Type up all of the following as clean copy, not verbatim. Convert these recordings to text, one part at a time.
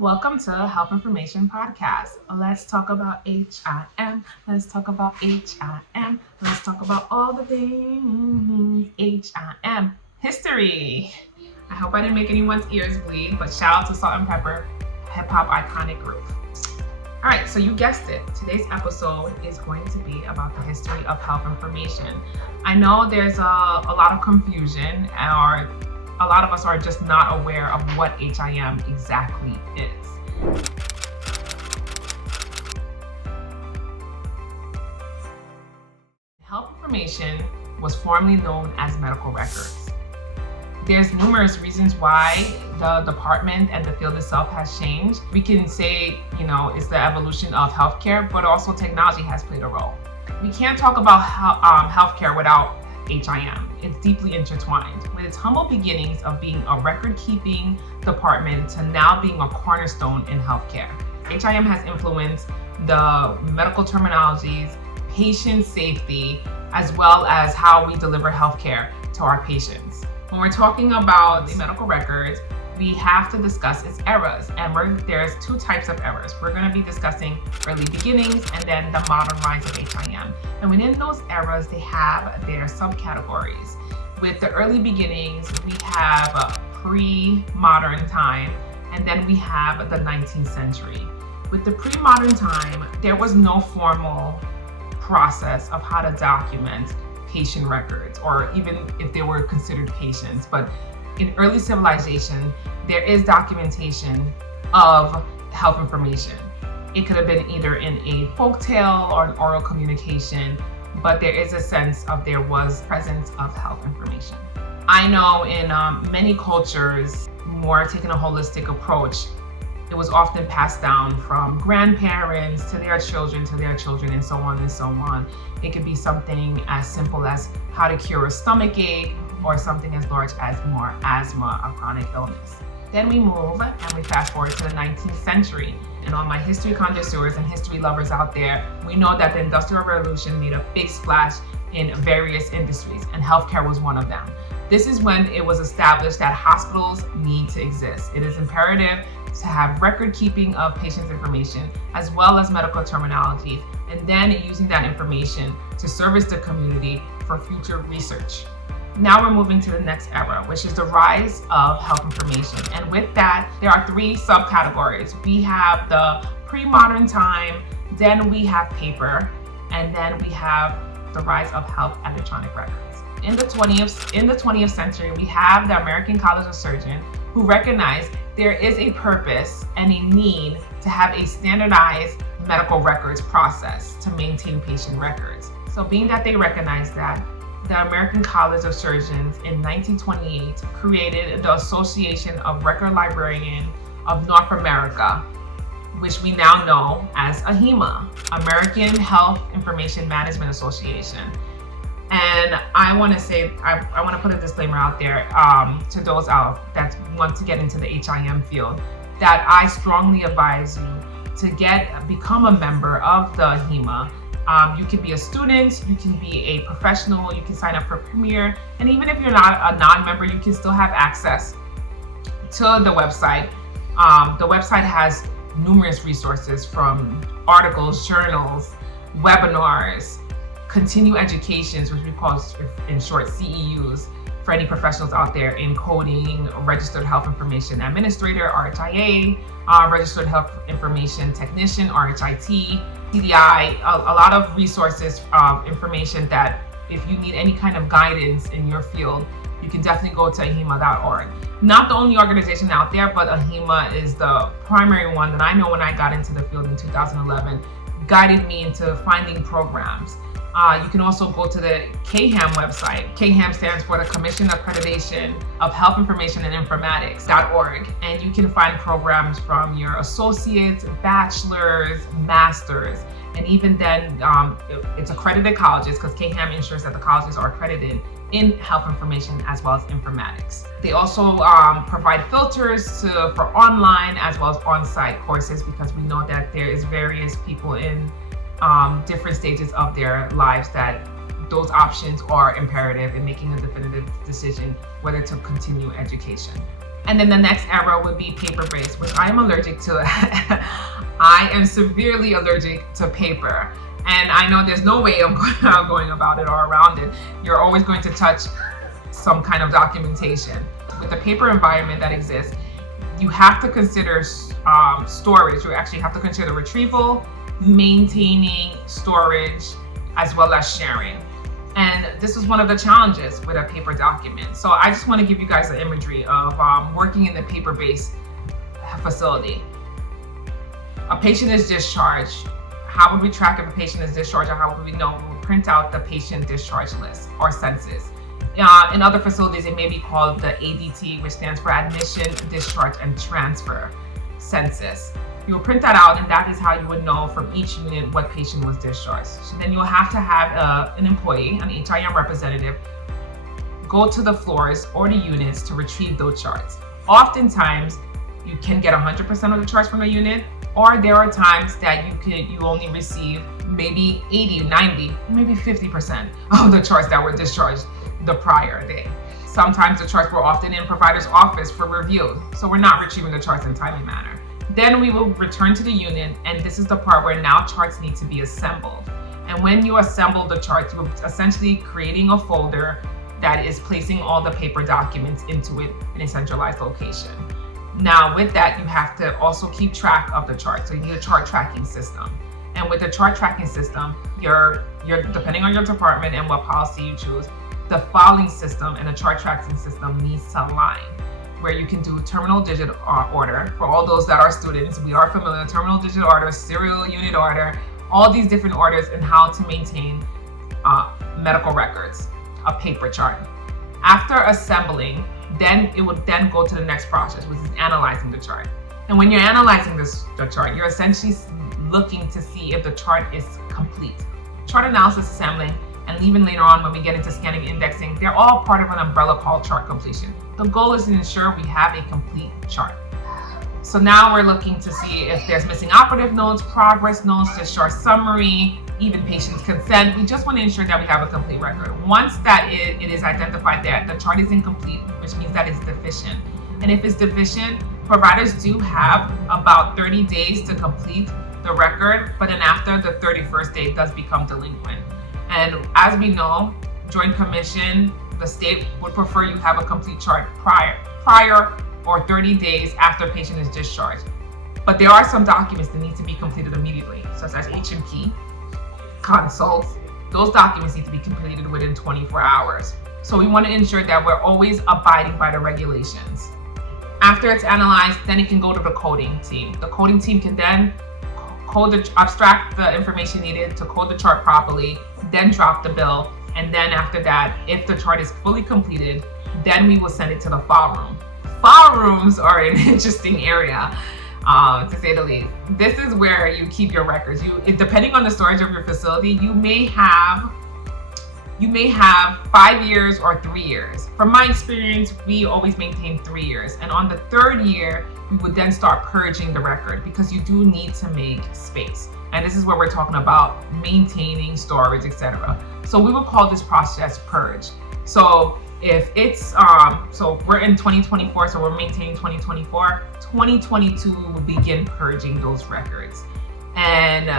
Welcome to Health Information Podcast. Let's talk about HIM. Let's talk about HIM. Let's talk about all the things HIM. History. I hope I didn't make anyone's ears bleed, but shout out to Salt and Pepper, hip hop iconic group. All right, so you guessed it. Today's episode is going to be about the history of health information. I know there's a lot of confusion, or a lot of us are just not aware of what HIM exactly is. Health information was formerly known as medical records. There's numerous reasons why the department and the field itself has changed. We can say, it's the evolution of healthcare, but also technology has played a role. We can't talk about healthcare without HIM. It's deeply intertwined. With its humble beginnings of being a record-keeping department to now being a cornerstone in healthcare. HIM has influenced the medical terminologies, patient safety, as well as how we deliver healthcare to our patients. When we're talking about the medical records, we have to discuss its eras, and there's two types of eras. We're going to be discussing early beginnings and then the modern rise of HIM. And within those eras, they have their subcategories. With the early beginnings, we have pre-modern time, and then we have the 19th century. With the pre-modern time, there was no formal process of how to document patient records, or even if they were considered patients. But in early civilization, there is documentation of health information. It could have been either in a folk tale or an oral communication, but there is a sense of there was presence of health information. I know in many cultures, more taking a holistic approach, it was often passed down from grandparents to their children, and so on and so on. It could be something as simple as how to cure a stomach ache, or something as large as more asthma, a chronic illness. Then we move and we fast forward to the 19th century. And all my history connoisseurs and history lovers out there, we know that the Industrial Revolution made a big splash in various industries, and healthcare was one of them. This is when it was established that hospitals need to exist. It is imperative to have record keeping of patients' information as well as medical terminologies, and then using that information to service the community for future research. Now we're moving to the next era, which is the rise of health information. And with that, there are three subcategories. We have the pre-modern time, then we have paper, and then we have the rise of health electronic records. In the 20th century, we have the American College of Surgeons, who recognize there is a purpose and a need to have a standardized medical records process to maintain patient records. So being that they recognize that, the American College of Surgeons in 1928 created the Association of Record Librarians of North America, which we now know as AHIMA, American Health Information Management Association. And I want to say, I want to put a disclaimer out there to those out that want to get into the HIM field, that I strongly advise you to become a member of the AHIMA. You can be a student, you can be a professional, you can sign up for Premier, and even if you're not a non-member, you can still have access to the website. The website has numerous resources from articles, journals, webinars, continuing educations, which we call in short CEUs, for any professionals out there in coding, Registered Health Information Administrator, RHIA, Registered Health Information Technician, RHIT, CDI, a lot of resources, information that if you need any kind of guidance in your field, you can definitely go to ahima.org. Not the only organization out there, but AHIMA is the primary one that I know when I got into the field in 2011, guided me into finding programs. You can also go to the CAHAM website. CAHAM stands for the Commission Accreditation of Health Information and Informatics.org. And you can find programs from your associates, bachelors, masters, and even then it's accredited colleges, because CAHAM ensures that the colleges are accredited in health information as well as informatics. They also provide filters for online as well as on-site courses, because we know that there is various people in different stages of their lives that those options are imperative in making a definitive decision whether to continue education. And then the next era would be paper-based, which I am allergic to. I am severely allergic to paper. And I know there's no way of going about it or around it. You're always going to touch some kind of documentation. With the paper environment that exists, you have to consider storage. You actually have to consider retrieval, maintaining storage, as well as sharing. And this is one of the challenges with a paper document. So I just want to give you guys an imagery of working in the paper-based facility. A patient is discharged. How would we track if a patient is discharged, or how would we know? We would print out the patient discharge list or census. In other facilities, it may be called the ADT, which stands for Admission, Discharge, and Transfer census. You will print that out, and that is how you would know from each unit what patient was discharged. So then you'll have to have an employee, an HIM representative, go to the floors or the units to retrieve those charts. Oftentimes, you can get 100% of the charts from a unit, or there are times that you only receive maybe 80, 90, maybe 50% of the charts that were discharged the prior day. Sometimes the charts were often in provider's office for review, so we're not retrieving the charts in a timely manner. Then we will return to the unit, and this is the part where now charts need to be assembled. And when you assemble the charts, you're essentially creating a folder that is placing all the paper documents into it in a centralized location. Now with that, you have to also keep track of the chart. So you need a chart tracking system. And with the chart tracking system, you're depending on your department and what policy you choose, the filing system and the chart tracking system needs to align, where you can do terminal digit order. For all those that are students, we are familiar with terminal digit order, serial unit order, all these different orders, and how to maintain medical records, a paper chart. After assembling, then it would then go to the next process, which is analyzing the chart. And when you're analyzing the chart, you're essentially looking to see if the chart is complete. Chart analysis, assembling, and even later on when we get into scanning, indexing, they're all part of an umbrella called chart completion. The goal is to ensure we have a complete chart. So now we're looking to see if there's missing operative notes, progress notes, discharge summary, even patient's consent. We just want to ensure that we have a complete record. Once that it is identified that the chart is incomplete, which means that it's deficient. And if it's deficient, providers do have about 30 days to complete the record, but then after the 31st day, it does become delinquent. And as we know, Joint Commission, the state would prefer you have a complete chart prior or 30 days after patient is discharged. But there are some documents that need to be completed immediately, such as HMP, consults. Those documents need to be completed within 24 hours. So we want to ensure that we're always abiding by the regulations. After it's analyzed, then it can go to the coding team. The coding team can then abstract the information needed to code the chart properly, then drop the bill. And then after that, if the chart is fully completed, then we will send it to the file room. File rooms are an interesting area, to say the least. This is where you keep your records. Depending on the storage of your facility, you may have 5 years or 3 years. From my experience, we always maintain 3 years. And on the 3rd year, we would then start purging the record, because you do need to make space. And this is where we're talking about maintaining storage, etc. So we would call this process purge. So if it's, so we're in 2024, so we're maintaining 2024, 2022, we will begin purging those records. And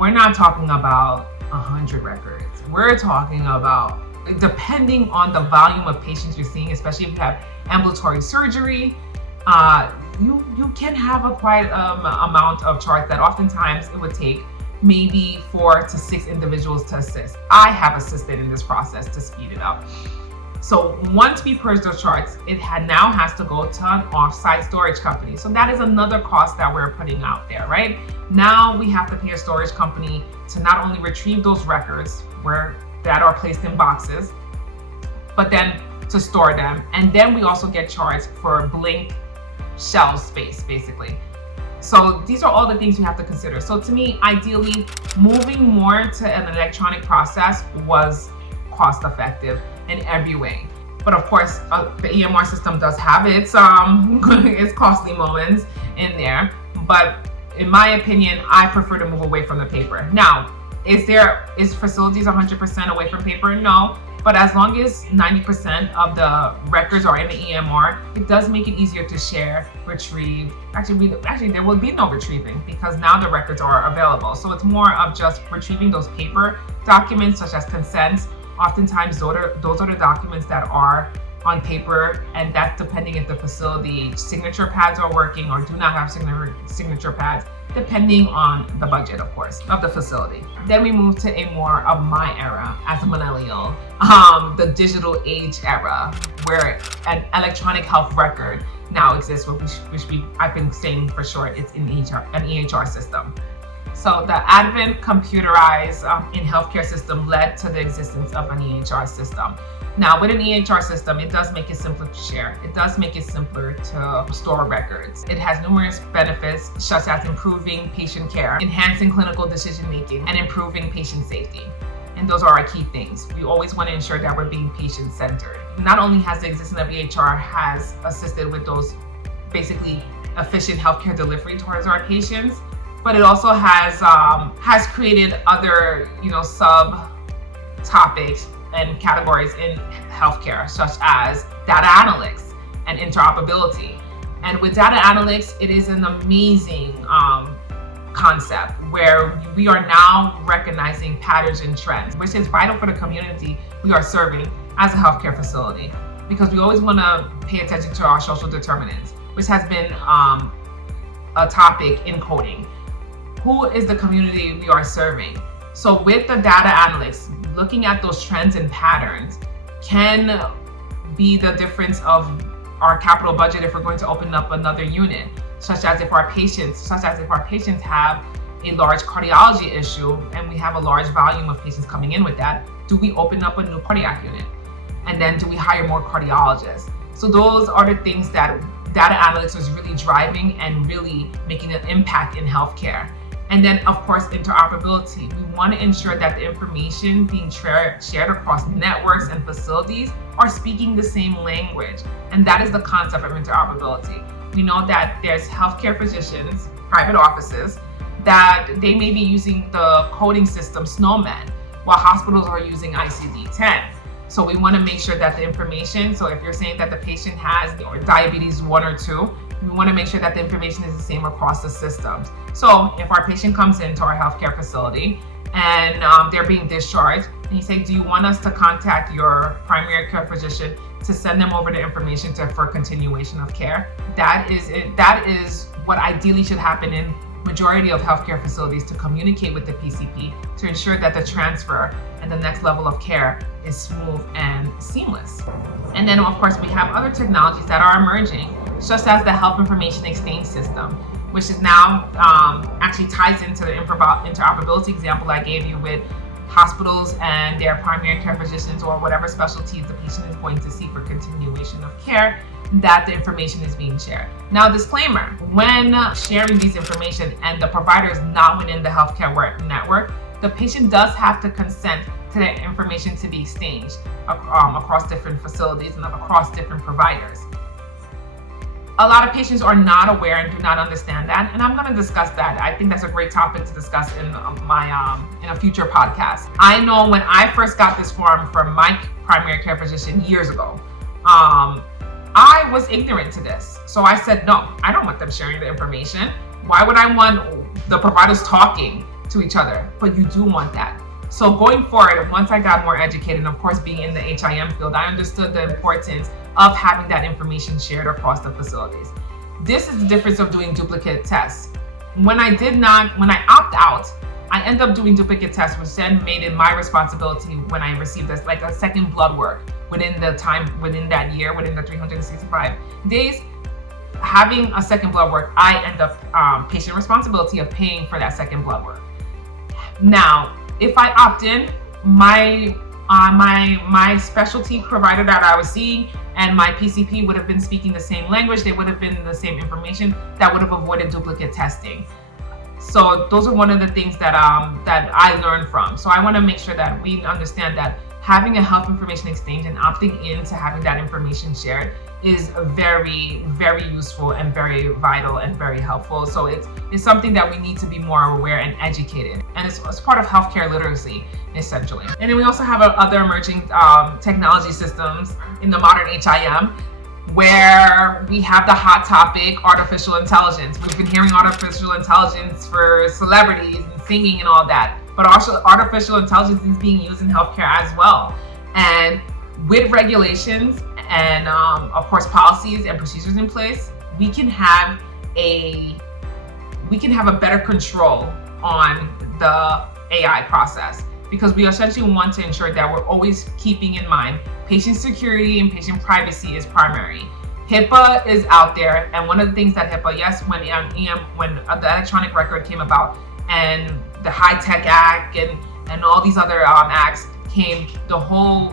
we're not talking about 100 records. We're talking about, depending on the volume of patients you're seeing, especially if you have ambulatory surgery, you can have a quite amount of charts that oftentimes it would take maybe 4 to 6 individuals to assist. I have assisted in this process to speed it up. So once we purge those charts, it now has to go to an off-site storage company. So that is another cost that we're putting out there, right? Now we have to pay a storage company to not only retrieve those records that are placed in boxes, but then to store them. And then we also get charged for blank shelf space, basically. So these are all the things you have to consider. So to me, ideally, moving more to an electronic process was cost effective in every way. But of course, the EMR system does have its costly moments in there. But in my opinion, I prefer to move away from the paper. Now, is facilities 100% away from paper? No. But as long as 90% of the records are in the EMR, it does make it easier to share, retrieve. Actually, there will be no retrieving because now the records are available. So it's more of just retrieving those paper documents such as consents. Oftentimes, those are the documents that are on paper, and that's depending if the facility signature pads are working or do not have signature pads, depending on the budget, of course, of the facility. Then we move to a more of my era as a millennial, the digital age era, where an electronic health record now exists, I've been saying for short, it's an EHR system. So the advent computerized in healthcare system led to the existence of an EHR system. Now, with an EHR system, it does make it simpler to share. It does make it simpler to store records. It has numerous benefits, such as improving patient care, enhancing clinical decision-making, and improving patient safety. And those are our key things. We always want to ensure that we're being patient-centered. Not only has the existence of EHR has assisted with those basically efficient healthcare delivery towards our patients, but it also has created other, sub-topics and categories in healthcare, such as data analytics and interoperability. And with data analytics, it is an amazing concept where we are now recognizing patterns and trends, which is vital for the community we are serving as a healthcare facility, because we always want to pay attention to our social determinants, which has been a topic in coding. Who is the community we are serving? So with the data analytics, looking at those trends and patterns can be the difference of our capital budget if we're going to open up another unit, such as if our patients have a large cardiology issue and we have a large volume of patients coming in with that, do we open up a new cardiac unit? And then do we hire more cardiologists? So those are the things that data analytics is really driving and really making an impact in healthcare. And then, of course, interoperability. We want to ensure that the information being shared across networks and facilities are speaking the same language. And that is the concept of interoperability. We know that there's healthcare physicians, private offices, that they may be using the coding system Snowman, while hospitals are using ICD-10. So we want to make sure that the information, so if you're saying that the patient has diabetes 1 or 2, we want to make sure that the information is the same across the systems. So if our patient comes into our healthcare facility and they're being discharged, and you say, do you want us to contact your primary care physician to send them over the information for continuation of care? That is what ideally should happen in majority of healthcare facilities, to communicate with the PCP to ensure that the transfer and the next level of care is smooth and seamless. And then, of course, we have other technologies that are emerging, such as the Health Information Exchange System, which is now actually ties into the interoperability example I gave you with hospitals and their primary care physicians or whatever specialties the patient is going to see for continuation of care, that the information is being shared. Now, disclaimer, when sharing these information and the provider is not within the healthcare network, the patient does have to consent to that information to be exchanged across different facilities and across different providers. A lot of patients are not aware and do not understand that, and I'm going to discuss that. I think that's a great topic to discuss in in a future podcast. I know when I first got this form from my primary care physician years ago, I was ignorant to this. So I said, no, I don't want them sharing the information. Why would I want the providers talking to each other? But you do want that. So going forward, once I got more educated, and of course being in the HIM field, I understood the importance of having that information shared across the facilities. This is the difference of doing duplicate tests. When I opt out, I end up doing duplicate tests, which then made it my responsibility when I received this, like a second blood work within that year, within the 365 days, having a second blood work, I end up patient responsibility of paying for that second blood work. Now, if I opt in, my specialty provider that I was seeing and my PCP would have been speaking the same language, they would have been the same information, that would have avoided duplicate testing. So those are one of the things that I learned from. So I want to make sure that we understand that having a health information exchange and opting into having that information shared is very, very useful and very vital and very helpful. So it's something that we need to be more aware and educated. And it's part of healthcare literacy, essentially. And then we also have other emerging technology systems in the modern HIM, where we have the hot topic, artificial intelligence. We've been hearing artificial intelligence for celebrities and singing and all that, but also artificial intelligence is being used in healthcare as well. And with regulations and of course policies and procedures in place, we can have a better control on the AI process, because we essentially want to ensure that we're always keeping in mind patient security and patient privacy is primary. HIPAA is out there, and one of the things that HIPAA, yes, when the electronic record came about and the HITECH Act and all these other acts came, the whole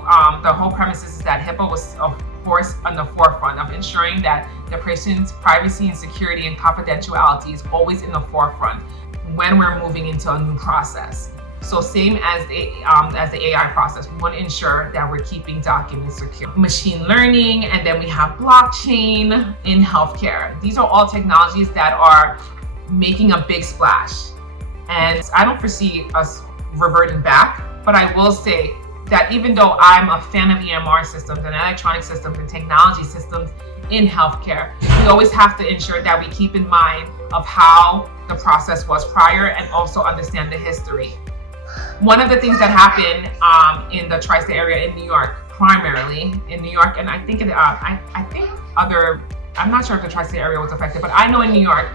premises is that HIPAA was of course on the forefront of ensuring that the patient's privacy and security and confidentiality is always in the forefront when we're moving into a new process. So same as the AI process, we want to ensure that we're keeping documents secure. Machine learning, and then we have blockchain in healthcare. These are all technologies that are making a big splash. And I don't foresee us reverting back, but I will say that even though I'm a fan of EMR systems and electronic systems and technology systems in healthcare, we always have to ensure that we keep in mind of how the process was prior and also understand the history. One of the things that happened in the tri-state area in New York, primarily in New York, and I think I'm not sure if the tri-state area was affected, but I know in New York,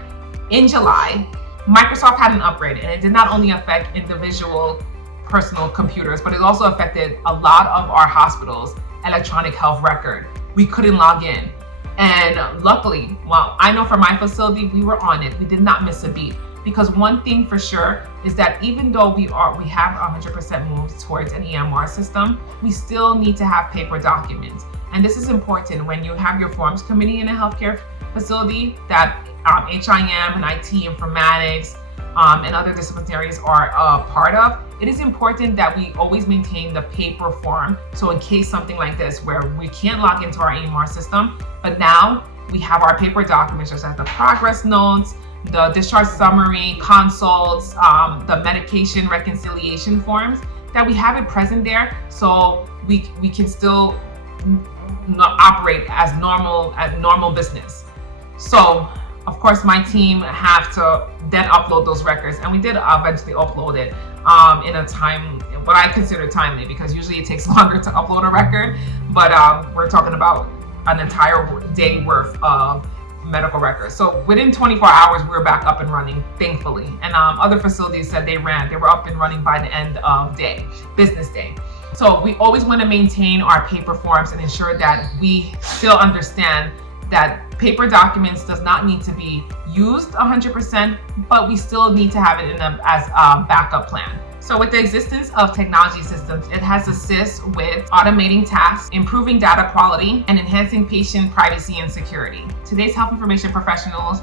in July, Microsoft had an upgrade, and it did not only affect individual personal computers, but it also affected a lot of our hospitals' electronic health record. We couldn't log in. And luckily, well, I know for my facility, we were on it. We did not miss a beat. Because one thing for sure is that even though we have 100% moves towards an EMR system, we still need to have paper documents. And this is important when you have your forms committee in a healthcare facility that HIM and IT informatics and other disciplinaries are a part of. It is important that we always maintain the paper form. So in case something like this, where we can't log into our EMR system, but now we have our paper documents, such as the progress notes, the discharge summary, consults, the medication reconciliation forms, that we have it present there so we can still operate as normal business. So of course my team have to then upload those records, and we did eventually upload it in a time, what I consider timely, because usually it takes longer to upload a record, but we're talking about an entire day worth of medical records. So within 24 hours, we were back up and running, thankfully. And other facilities said they were up and running by the end of business day. So we always want to maintain our paper forms and ensure that we still understand that paper documents does not need to be used 100%, but we still need to have it as a backup plan. So with the existence of technology systems, it has assist with automating tasks, improving data quality, and enhancing patient privacy and security. Today's health information professionals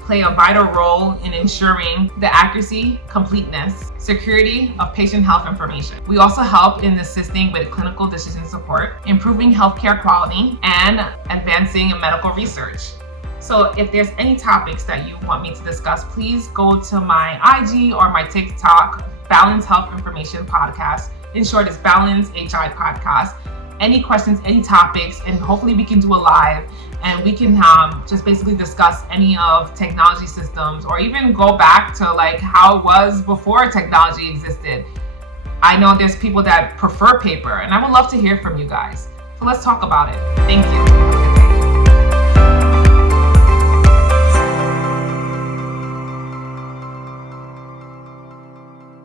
play a vital role in ensuring the accuracy, completeness, security of patient health information. We also help in assisting with clinical decision support, improving healthcare quality, and advancing medical research. So if there's any topics that you want me to discuss, please go to my IG or my TikTok, Balance Health Information Podcast. In short, it's Balance HI Podcast. Any questions, any topics, and hopefully we can do a live and we can just basically discuss any of technology systems, or even go back to like how it was before technology existed. I know there's people that prefer paper, and I would love to hear from you guys. So let's talk about it. Thank you.